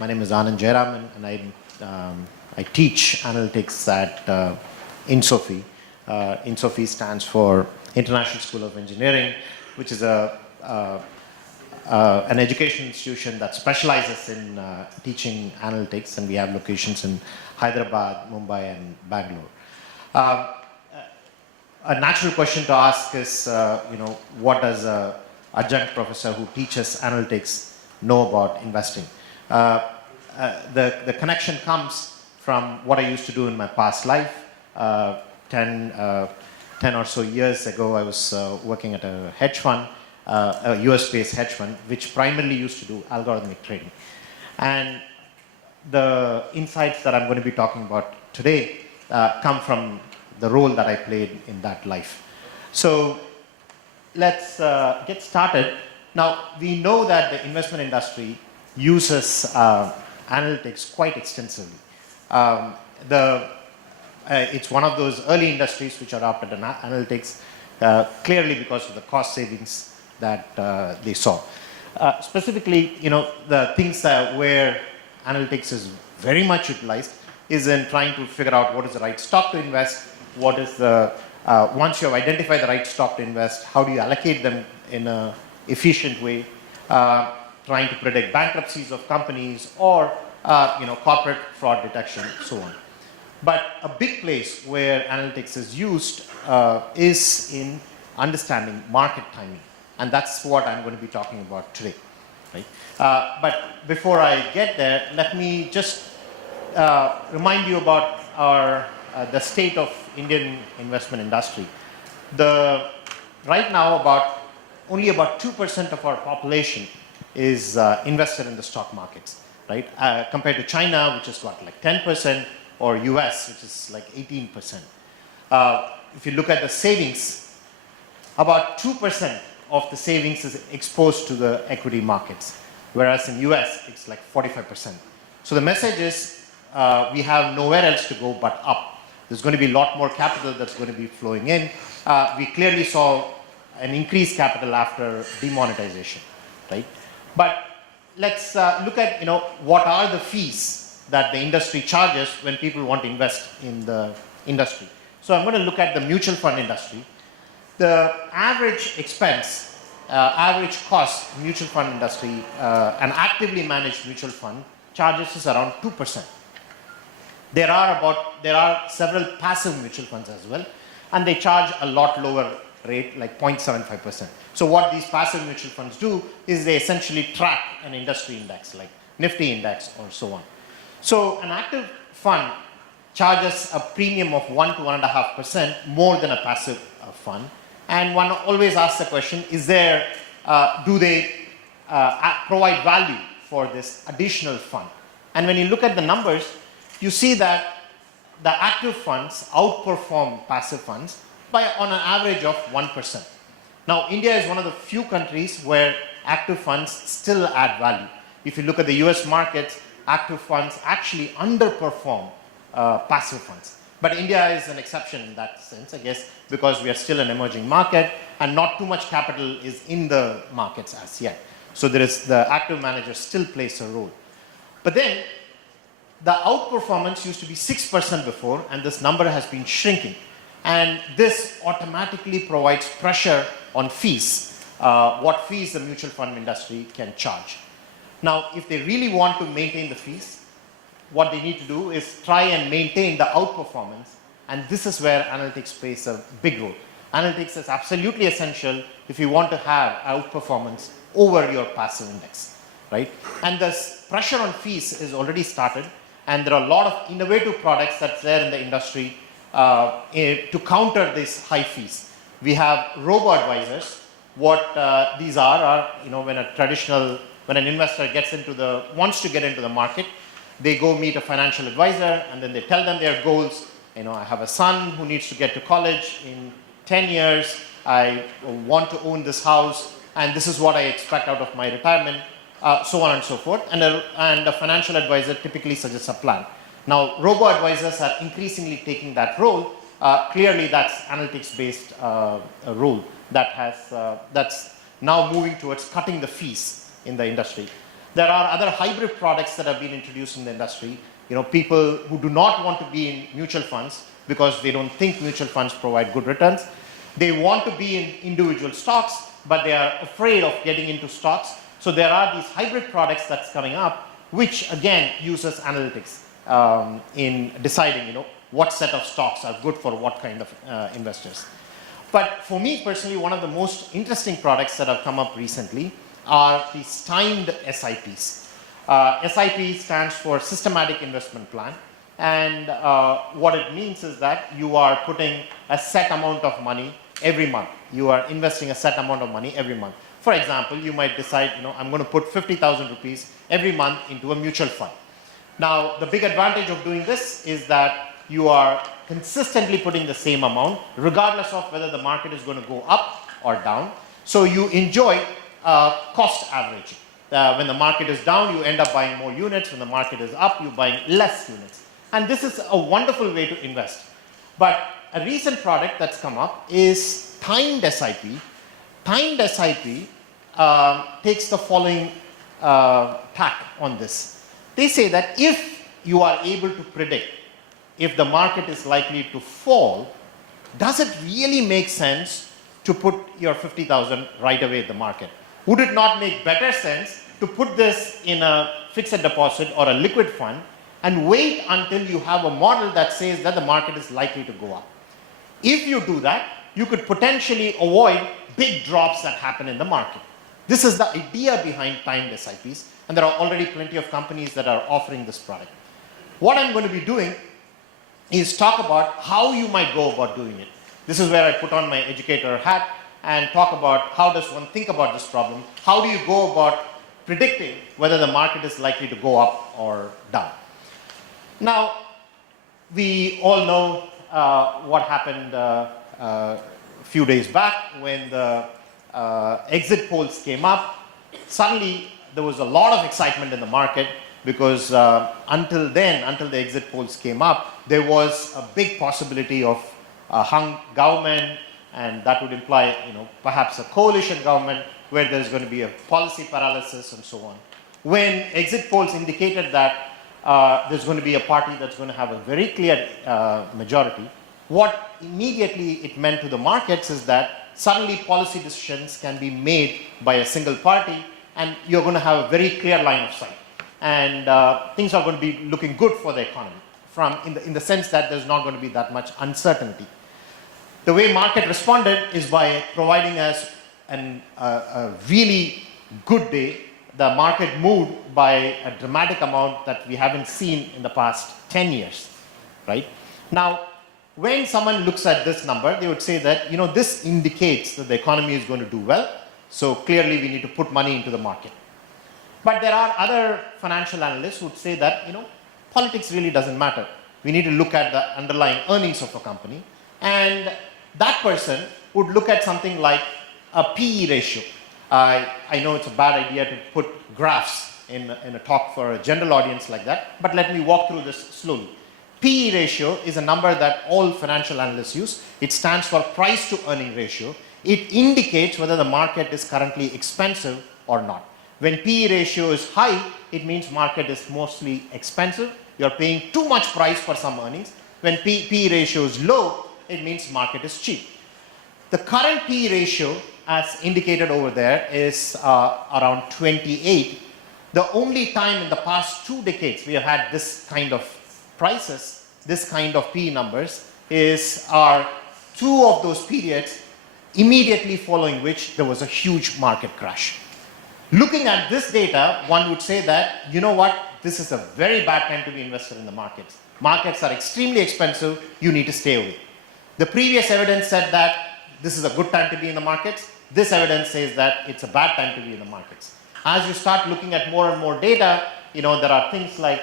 My name is Anand Jayaraman, and I teach analytics at INSOFE. INSOFE stands for International School of Engineering, which is an education institution that specializes in teaching analytics, and we have locations in Hyderabad, Mumbai, and Bangalore. A natural question to ask is, what does an adjunct professor who teaches analytics know about investing? The connection comes from what I used to do in my past life. 10 or so years ago, I was working at a hedge fund, a US-based hedge fund, which primarily used to do algorithmic trading. And the insights that I'm going to be talking about today come from the role that I played in that life. So let's get started. Now, we know that the investment industry uses analytics quite extensively. It's one of those early industries which adopted analytics clearly because of the cost savings that they saw. Specifically, the things where analytics is very much utilized is in trying to figure out what is the right stock to invest, what is the, once you have identified the right stock to invest, how do you allocate them in an efficient way, trying to predict bankruptcies of companies or corporate fraud detection, so on. But a big place where analytics is used is in understanding market timing, and that's what I'm going to be talking about today. Right? But before I get there, let me just remind you about the state of Indian investment industry. Right now, only about 2% of our population is invested in the stock markets, right? Compared to China, which has got like 10%, or US, which is like 18%. If you look at the savings, about 2% of the savings is exposed to the equity markets, whereas in US, it's like 45%. So the message is we have nowhere else to go but up. There's going to be a lot more capital that's going to be flowing in. We clearly saw an increased capital after demonetization, right? But let's look at what are the fees that the industry charges when people want to invest in the industry. So I'm going to look at the mutual fund industry. The average expense, average cost mutual fund industry, an actively managed mutual fund charges is around 2%. There are several passive mutual funds as well, and they charge a lot lower rate, like 0.75%. So what these passive mutual funds do is they essentially track an industry index, like Nifty index or so on. So an active fund charges a premium of 1 to 1.5% more than a passive fund. And one always asks the question, do they provide value for this additional fund? And when you look at the numbers, you see that the active funds outperform passive funds on an average of 1%. Now, India is one of the few countries where active funds still add value. If you look at the US markets, active funds actually underperform passive funds. But India is an exception in that sense, I guess, because we are still an emerging market and not too much capital is in the markets as yet. So the active manager still plays a role. But then the outperformance used to be 6% before, and this number has been shrinking. And this automatically provides pressure on fees, what fees the mutual fund industry can charge. Now, if they really want to maintain the fees, what they need to do is try and maintain the outperformance, and this is where analytics plays a big role. Analytics is absolutely essential if you want to have outperformance over your passive index, right? And this pressure on fees is already started, and there are a lot of innovative products that's there in the industry to counter these high fees. We have robo-advisors. What these are when an investor wants to get into the market, they go meet a financial advisor and then they tell them their goals. I have a son who needs to get to college in 10 years. I want to own this house and this is what I expect out of my retirement, so on and so forth. And a financial advisor typically suggests a plan. Now, robo-advisors are increasingly taking that role. Clearly, that's analytics-based role that's now moving towards cutting the fees in the industry. There are other hybrid products that have been introduced in the industry. People who do not want to be in mutual funds because they don't think mutual funds provide good returns. They want to be in individual stocks, but they are afraid of getting into stocks. So there are these hybrid products that's coming up, which again uses analytics in deciding, what set of stocks are good for what kind of investors. But for me personally, one of the most interesting products that have come up recently are these timed SIPs. SIP stands for Systematic Investment Plan. And what it means is that you are putting a set amount of money every month. You are investing a set amount of money every month. For example, you might decide, I'm going to put 50,000 rupees every month into a mutual fund. Now, the big advantage of doing this is that you are consistently putting the same amount, regardless of whether the market is going to go up or down. So you enjoy cost averaging. When the market is down, you end up buying more units. When the market is up, you're buying less units. And this is a wonderful way to invest. But a recent product that's come up is timed SIP. Timed SIP takes the following tack on this. They say that if you are able to predict if the market is likely to fall, does it really make sense to put your 50,000 right away at the market? Would it not make better sense to put this in a fixed deposit or a liquid fund and wait until you have a model that says that the market is likely to go up? If you do that, you could potentially avoid big drops that happen in the market. This is the idea behind timed SIPs, and there are already plenty of companies that are offering this product. What I'm going to be doing is talk about how you might go about doing it. This is where I put on my educator hat and talk about how does one think about this problem. How do you go about predicting whether the market is likely to go up or down? Now, we all know what happened a few days back when the exit polls came up. Suddenly, there was a lot of excitement in the market because until the exit polls came up, there was a big possibility of a hung government, and that would imply, perhaps a coalition government where there's going to be a policy paralysis and so on. When exit polls indicated that there's going to be a party that's going to have a very clear majority, what immediately it meant to the markets is that suddenly policy decisions can be made by a single party, and you're going to have a very clear line of sight. And things are going to be looking good for the economy in the sense that there's not going to be that much uncertainty. The way market responded is by providing us a really good day. The market moved by a dramatic amount that we haven't seen in the past 10 years, right? Now, when someone looks at this number, they would say that, this indicates that the economy is going to do well, so clearly we need to put money into the market. But there are other financial analysts who would say that, politics really doesn't matter. We need to look at the underlying earnings of a company, and that person would look at something like a PE ratio. I know it's a bad idea to put graphs in a talk for a general audience like that, but let me walk through this slowly. PE ratio is a number that all financial analysts use. It stands for price to earning ratio. It indicates whether the market is currently expensive or not. When PE ratio is high, it means market is mostly expensive. You're paying too much price for some earnings. When PE ratio is low, it means market is cheap. The current PE ratio, as indicated over there, is around 28. The only time in the past 2 decades we have had this kind of prices, this kind of PE numbers, are 2 of those periods immediately following which there was a huge market crash. Looking at this data, one would say that, this is a very bad time to be invested in the markets. Markets are extremely expensive, you need to stay away. The previous evidence said that this is a good time to be in the markets. This evidence says that it's a bad time to be in the markets. As you start looking at more and more data, there are things like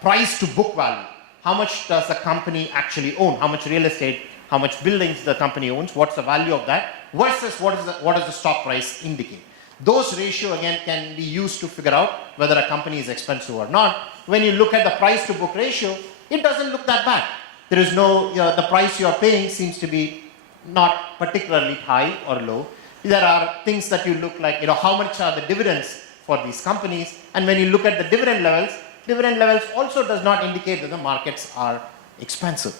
price to book value. How much does the company actually own? How much real estate, how much buildings the company owns? What's the value of that? Versus what does the stock price indicate? Those ratio again can be used to figure out whether a company is expensive or not. When you look at the price to book ratio, it doesn't look that bad. There is no, the price you are paying seems to be not particularly high or low. There are things that you look like, how much are the dividends for these companies. And when you look at the dividend levels also does not indicate that the markets are expensive.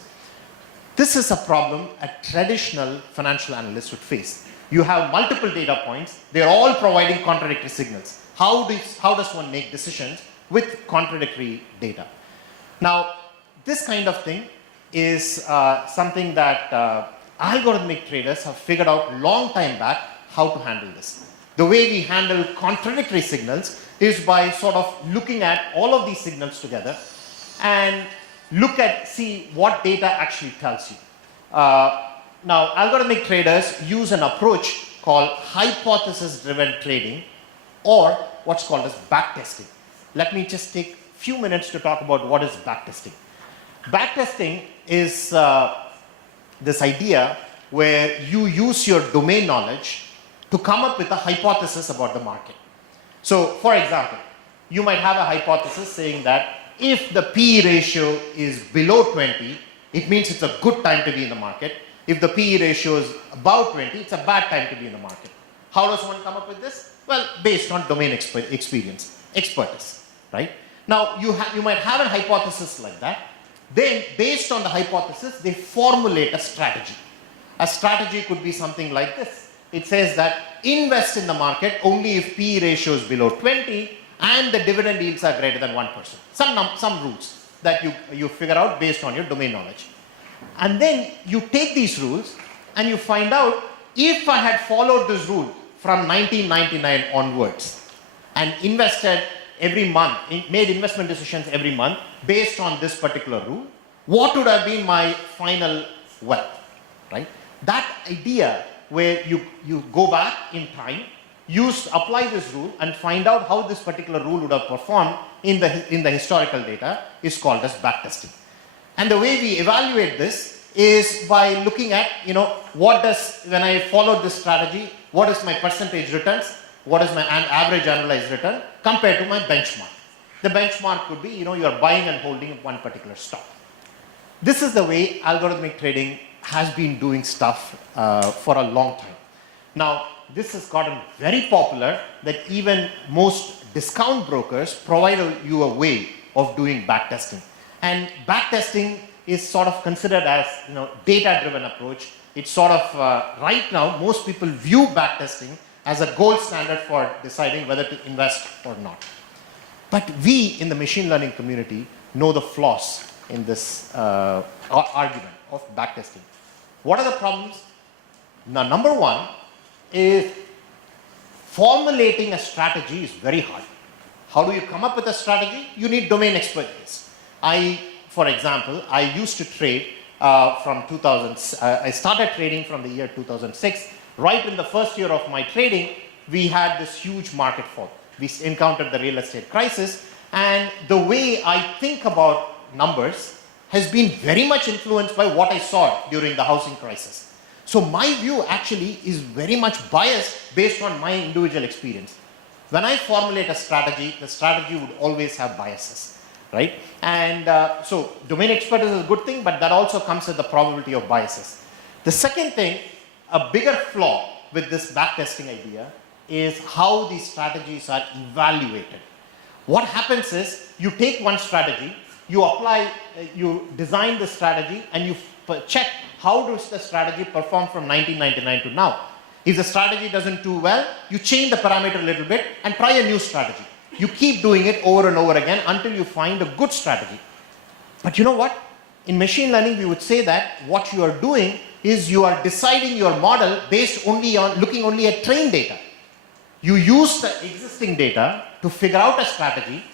This is a problem a traditional financial analyst would face. You have multiple data points. They're all providing contradictory signals. How does one make decisions with contradictory data? Now, this kind of thing is something that algorithmic traders have figured out long time back how to handle this. The way we handle contradictory signals is by sort of looking at all of these signals together and see what data actually tells you. Now, algorithmic traders use an approach called hypothesis-driven trading, or what's called as backtesting. Let me just take a few minutes to talk about what is backtesting. Backtesting is this idea where you use your domain knowledge to come up with a hypothesis about the market. So, for example, you might have a hypothesis saying that if the PE ratio is below 20, it means it's a good time to be in the market. If the PE ratio is above 20, it's a bad time to be in the market. How does one come up with this? Well, based on domain expertise, right? Now, you might have a hypothesis like that. Then, based on the hypothesis, they formulate a strategy. A strategy could be something like this. It says that invest in the market only if PE ratio is below 20 and the dividend yields are greater than 1%. Some rules that you figure out based on your domain knowledge. And then you take these rules and you find out if I had followed this rule from 1999 onwards and invested every month, made investment decisions every month based on this particular rule, what would have been my final wealth, right? That idea where you go back in time, apply this rule and find out how this particular rule would have performed in the historical data is called as backtesting. And the way we evaluate this is by looking at, when I followed this strategy, what is my percentage returns, what is my average annualized return compared to my benchmark. The benchmark could be, you're buying and holding one particular stock. This is the way algorithmic trading has been doing stuff for a long time. Now, this has gotten very popular that even most discount brokers provide you a way of doing backtesting. And backtesting is sort of considered as data-driven approach. It's sort of right now most people view backtesting as a gold standard for deciding whether to invest or not. But we in the machine learning community know the flaws in this argument of backtesting. What are the problems? Now, number one is formulating a strategy is very hard. How do you come up with a strategy? You need domain expertise. For example, I used to trade from 2000. I started trading from the year 2006. Right in the first year of my trading, we had this huge market fall. We encountered the real estate crisis, and the way I think about numbers has been very much influenced by what I saw during the housing crisis. So my view actually is very much biased based on my individual experience. When I formulate a strategy, the strategy would always have biases, right? And so domain expertise is a good thing, but that also comes with the probability of biases. The second thing, a bigger flaw with this backtesting idea is how these strategies are evaluated. What happens is you take one strategy, you design the strategy, and you check how does the strategy perform from 1999 to now. If the strategy doesn't do well, you change the parameter a little bit and try a new strategy. You keep doing it over and over again until you find a good strategy. But you know what? In machine learning, we would say that what you are doing is you are deciding your model based only on looking only at trained data. You use the existing data to figure out a strategy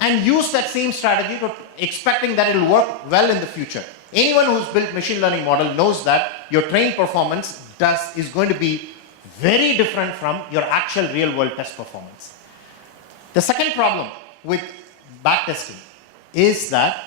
and use that same strategy expecting that it will work well in the future. Anyone who's built machine learning model knows that your trained performance is going to be very different from your actual real world test performance. The second problem with backtesting is that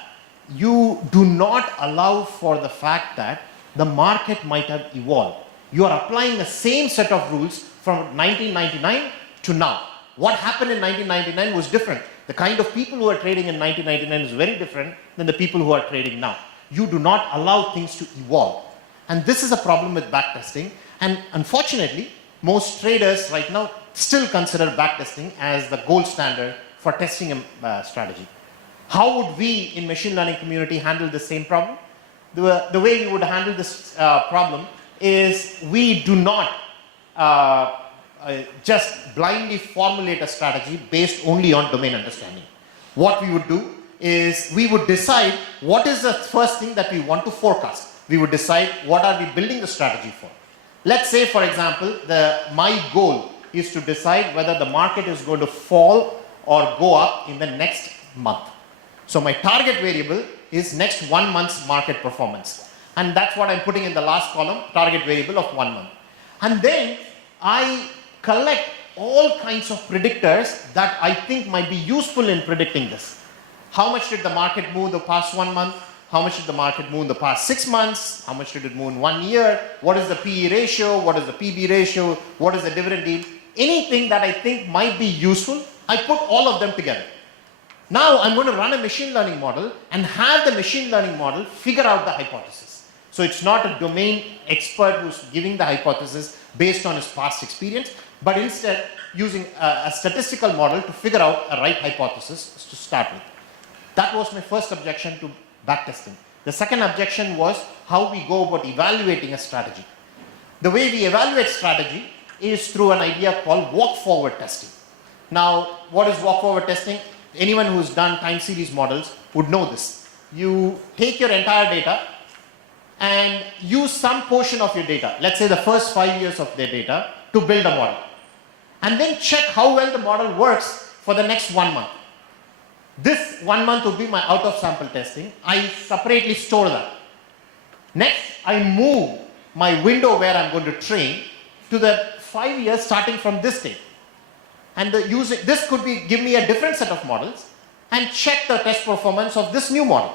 you do not allow for the fact that the market might have evolved. You are applying the same set of rules from 1999 to now. What happened in 1999 was different. The kind of people who are trading in 1999 is very different than the people who are trading now. You do not allow things to evolve. And this is a problem with backtesting. And unfortunately, most traders right now still consider backtesting as the gold standard for testing a strategy. How would we in machine learning community handle the same problem? The way we would handle this problem is we do not just blindly formulate a strategy based only on domain understanding. What we would do is we would decide what is the first thing that we want to forecast. We would decide what are we building the strategy for. Let's say, for example, my goal is to decide whether the market is going to fall or go up in the next month. So my target variable is next 1 month's market performance. And that's what I'm putting in the last column, target variable of 1 month. And then I collect all kinds of predictors that I think might be useful in predicting this. How much did the market move the past 1 month? How much did the market move in the past 6 months? How much did it move in 1 year? What is the PE ratio? What is the PB ratio? What is the dividend yield? Anything that I think might be useful, I put all of them together. Now I'm going to run a machine learning model and have the machine learning model figure out the hypothesis. So it's not a domain expert who's giving the hypothesis based on his past experience, but instead using a statistical model to figure out a right hypothesis to start with. That was my first objection to backtesting. The second objection was how we go about evaluating a strategy. The way we evaluate strategy is through an idea called walk-forward testing. Now, what is walk-forward testing? Anyone who's done time series models would know this. You take your entire data and use some portion of your data, let's say the first 5 years of their data, to build a model. And then check how well the model works for the next 1 month. This 1 month would be my out of sample testing. I separately store that. Next, I move my window where I'm going to train to the 5 years starting from this date. And this could give me a different set of models and check the test performance of this new model.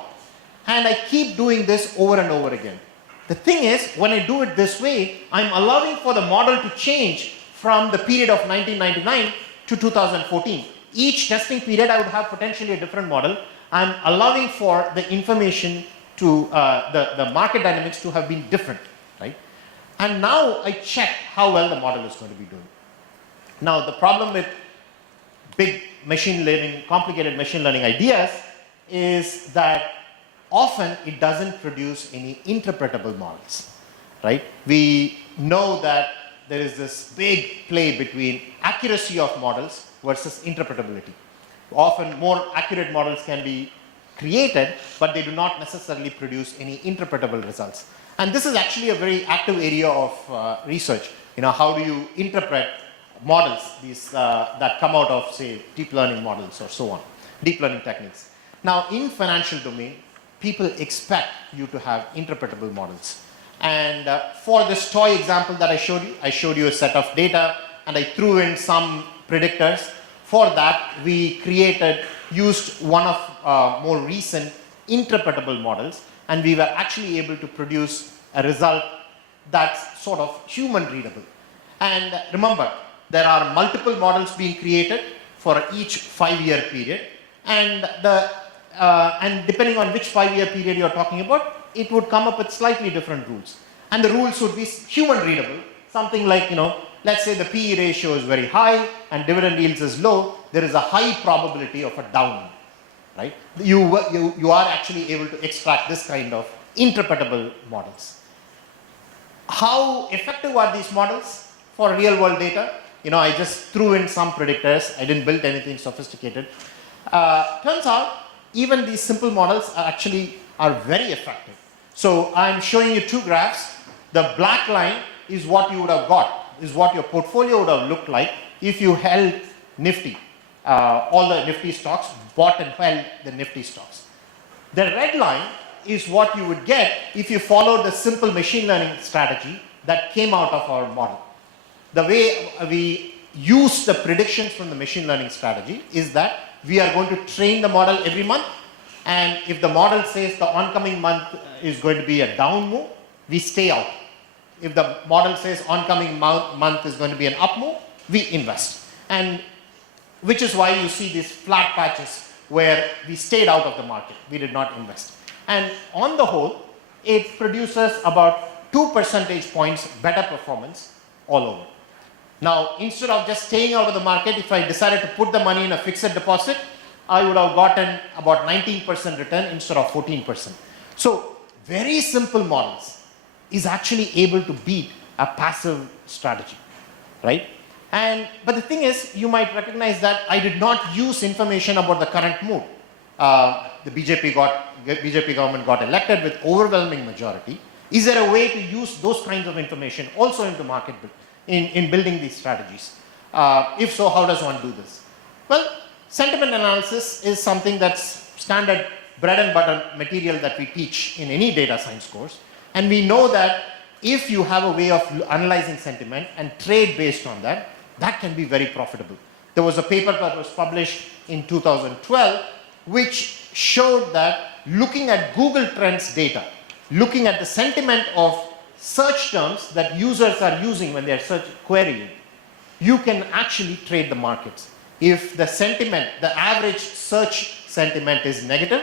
And I keep doing this over and over again. The thing is, when I do it this way, I'm allowing for the model to change from the period of 1999 to 2014. Each testing period, I would have potentially a different model. I'm allowing for the information to, the market dynamics to have been different, right? And now I check how well the model is going to be doing. Now, the problem with big machine learning, complicated machine learning ideas is that often it doesn't produce any interpretable models, right? We know that there is this big play between accuracy of models versus interpretability. Often more accurate models can be created, but they do not necessarily produce any interpretable results. And this is actually a very active area of research. You know, how do you interpret models that come out of, say, deep learning models or so on, deep learning techniques. Now, in financial domain, people expect you to have interpretable models. And for this toy example that I showed you a set of data, and I threw in some predictors. For that, we used one of more recent interpretable models, and we were actually able to produce a result that's sort of human readable. And remember, there are multiple models being created for each 5-year period, and depending on which 5-year period you're talking about, it would come up with slightly different rules. And the rules would be human readable, something like, let's say the PE ratio is very high and dividend yields is low, there is a high probability of a down, right? You are actually able to extract this kind of interpretable models. How effective are these models for real world data? I just threw in some predictors. I didn't build anything sophisticated. Turns out even these simple models are very effective. So I'm showing you two graphs. The black line is what you would have got, is what your portfolio would have looked like if you held Nifty, all the Nifty stocks, bought and held the Nifty stocks. The red line is what you would get if you followed the simple machine learning strategy that came out of our model. The way we use the predictions from the machine learning strategy is that we are going to train the model every month, and if the model says the oncoming month is going to be a down move, we stay out. If the model says oncoming month is going to be an up move, we invest. And which is why you see these flat patches where we stayed out of the market, we did not invest. And on the whole, it produces about 2 percentage points better performance all over. Now, instead of just staying out of the market, if I decided to put the money in a fixed deposit, I would have gotten about 19% return instead of 14%. So, very simple models is actually able to beat a passive strategy, right? But the thing is, you might recognize that I did not use information about the current mood. The BJP government got elected with overwhelming majority. Is there a way to use those kinds of information also into market in building these strategies? If so, how does one do this? Well, sentiment analysis is something that's standard bread and butter material that we teach in any data science course. And we know that if you have a way of analyzing sentiment and trade based on that, that can be very profitable. There was a paper that was published in 2012 which showed that looking at Google Trends data, looking at the sentiment of search terms that users are using when they are querying, you can actually trade the markets. If the sentiment, the average search sentiment is negative,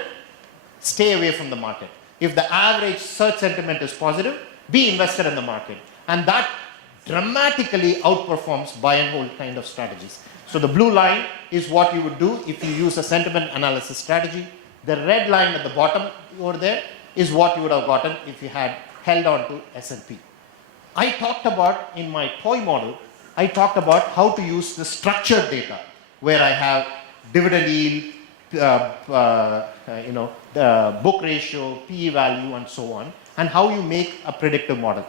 stay away from the market. If the average search sentiment is positive, be invested in the market. And that dramatically outperforms buy and hold kind of strategies. So the blue line is what you would do if you use a sentiment analysis strategy. The red line at the bottom over there is what you would have gotten if you had held on to S&P. I talked about, in my toy model, I talked about how to use the structured data where I have dividend yield, the book ratio, PE value, and so on, and how you make a predictive model.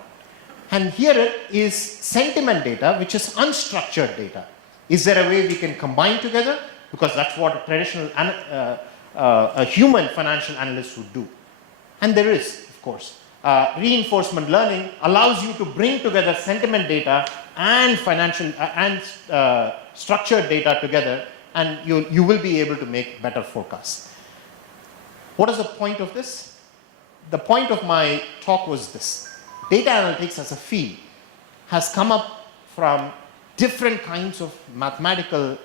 And here it is sentiment data, which is unstructured data. Is there a way we can combine together? Because that's what a traditional, a human financial analyst would do. And there is, of course. Reinforcement learning allows you to bring together sentiment data and financial and structured data together, and you will be able to make better forecasts. What is the point of this? The point of my talk was this. Data analytics as a field has come up from different kinds of mathematical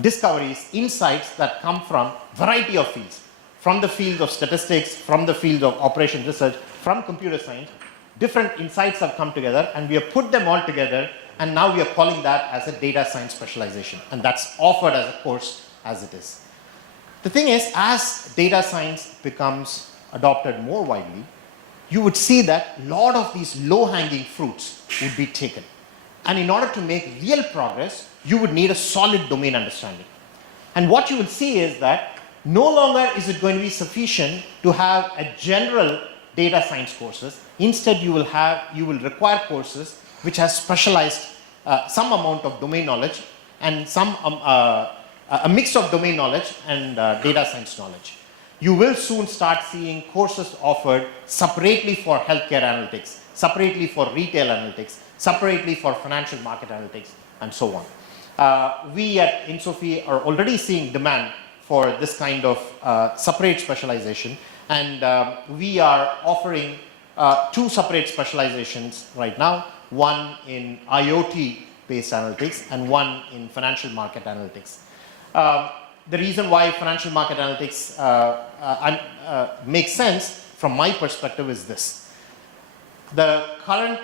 discoveries, insights that come from a variety of fields. From the field of statistics, from the field of operation research, from computer science, different insights have come together and we have put them all together, and now we are calling that as a data science specialization, and that's offered as a course as it is. The thing is, as data science becomes adopted more widely, you would see that a lot of these low-hanging fruits would be taken. And in order to make real progress, you would need a solid domain understanding. And what you will see is that no longer is it going to be sufficient to have a general data science courses. Instead, you will require courses which has specialized some amount of domain knowledge and a mix of domain knowledge and data science knowledge. You will soon start seeing courses offered separately for healthcare analytics, separately for retail analytics, separately for financial market analytics, and so on. We at INSOFE are already seeing demand for this kind of separate specialization, and we are offering 2 separate specializations right now, one in IoT-based analytics and one in financial market analytics. The reason why financial market analytics makes sense from my perspective is this. The current,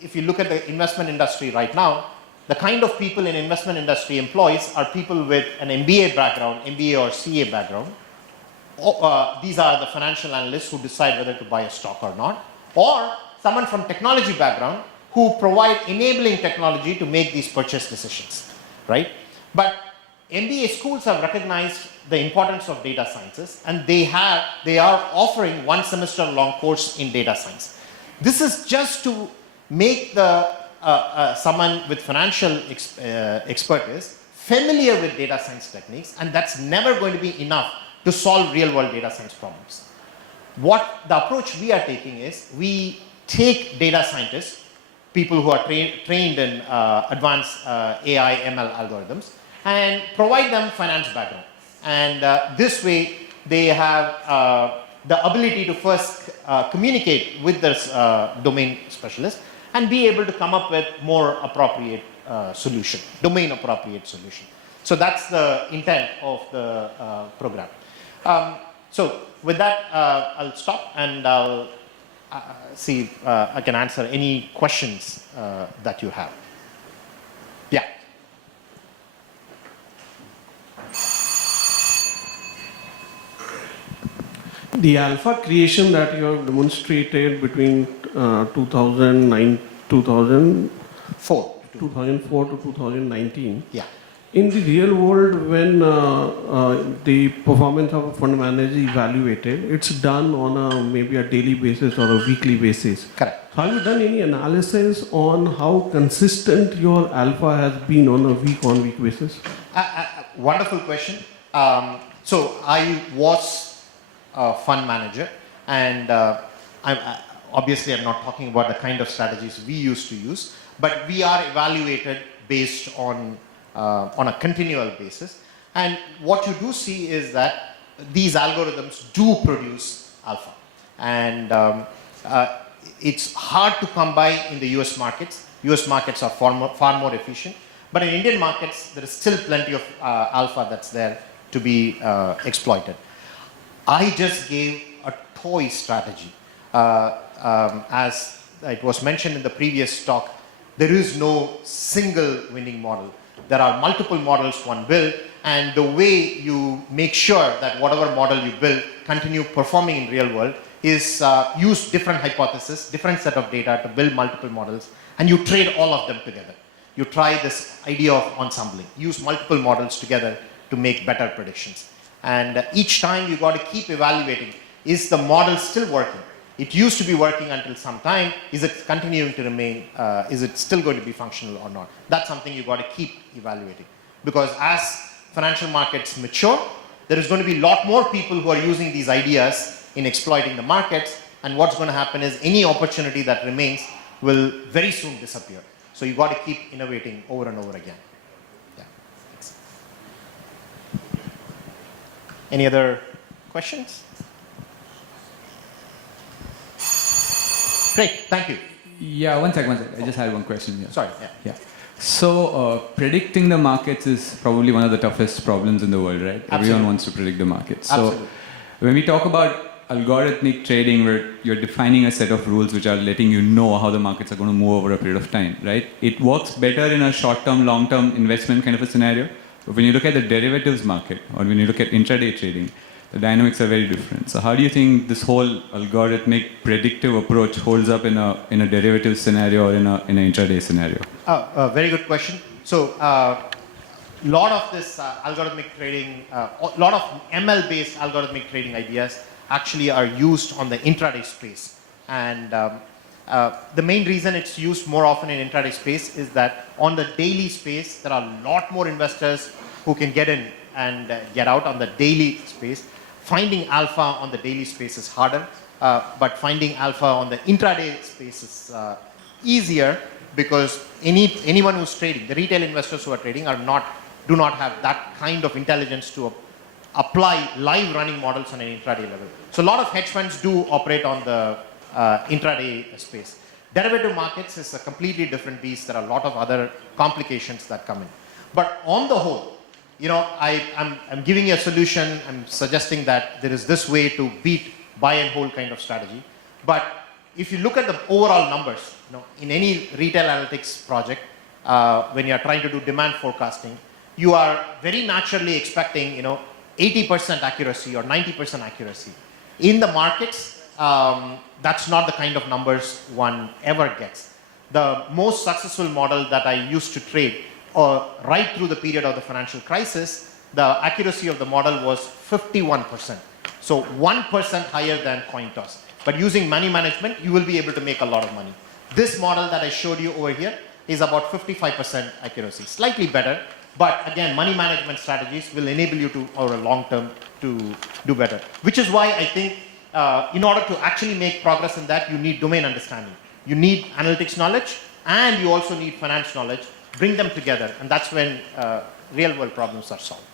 if you look at the investment industry right now, the kind of people in investment industry employs are people with an MBA background, MBA or CA background. These are the financial analysts who decide whether to buy a stock or not, or someone from technology background who provide enabling technology to make these purchase decisions, right? But MBA schools have recognized the importance of data sciences, and they are offering 1 semester long course in data science. This is just to make someone with financial expertise familiar with data science techniques, and that's never going to be enough to solve real world data science problems. What the approach we are taking is we take data scientists, people who are trained in advanced AI ML algorithms, and provide them finance background. And this way they have the ability to first communicate with this domain specialist and be able to come up with more appropriate solution, domain appropriate solution. So that's the intent of the program. So with that, I'll stop and I'll see I can answer any questions that you have. Yeah. The alpha creation that you have demonstrated between 2004 to 2019, Yeah. in the real world, when the performance of a fund manager is evaluated, it's done on maybe a daily basis or a weekly basis. Correct. So have you done any analysis on how consistent your alpha has been on a week-on-week basis? Wonderful question. So I was a fund manager, and obviously I'm not talking about the kind of strategies we used to use, but we are evaluated based on a continual basis. And what you do see is that these algorithms do produce alpha. And it's hard to come by in the US markets. US markets are far more efficient. But in Indian markets, there is still plenty of alpha that's there to be exploited. I just gave a toy strategy. As it was mentioned in the previous talk, there is no single winning model. There are multiple models one build, and the way you make sure that whatever model you build continue performing in real world is use different hypotheses, different set of data to build multiple models, and you trade all of them together. You try this idea of ensembling, use multiple models together to make better predictions. And each time you got to keep evaluating, is the model still working? It used to be working until some time. Is it continuing to remain? Is it still going to be functional or not? That's something you got to keep evaluating. Because as financial markets mature, there is going to be a lot more people who are using these ideas in exploiting the markets. And what's going to happen is any opportunity that remains will very soon disappear. So you got to keep innovating over and over again. Yeah. Thanks. Any other questions? Great, thank you. Yeah, one sec. I just had one question here. Sorry. Yeah. So predicting the markets is probably one of the toughest problems in the world, right? Absolutely. Everyone wants to predict the markets. So Absolutely. when we talk about algorithmic trading, where you're defining a set of rules which are letting you know how the markets are going to move over a period of time, right? It works better in a short-term, long-term investment kind of a scenario. But when you look at the derivatives market, or when you look at intraday trading, the dynamics are very different. So how do you think this whole algorithmic predictive approach holds up in a derivative scenario or in an intraday scenario? Very good question. So lot of this algorithmic trading, a lot of ML-based algorithmic trading ideas actually are used on the intraday space. And the main reason it's used more often in intraday space is that on the daily space, there are a lot more investors who can get in and get out on the daily space. Finding alpha on the daily space is harder, but finding alpha on the intraday space is easier, because anyone who's trading, the retail investors who are trading do not have that kind of intelligence to apply live running models on an intraday level. So a lot of hedge funds do operate on the intraday space. Derivative markets is a completely different beast. There are a lot of other complications that come in. But on the whole, you know, I'm giving you a solution. I'm suggesting that there is this way to beat buy and hold kind of strategy. But if you look at the overall numbers, you know, in any retail analytics project, when you are trying to do demand forecasting, you are very naturally expecting, you know, 80% accuracy or 90% accuracy. In the markets, that's not the kind of numbers one ever gets. The most successful model that I used to trade, right through the period of the financial crisis, the accuracy of the model was 51%. So 1% higher than coin toss. But using money management, you will be able to make a lot of money. This model that I showed you over here is about 55% accuracy, slightly better. But again, money management strategies will enable you to, over a long term, to do better. Which is why I think in order to actually make progress in that, you need domain understanding. You need analytics knowledge, and you also need finance knowledge. Bring them together, and that's when real world problems are solved.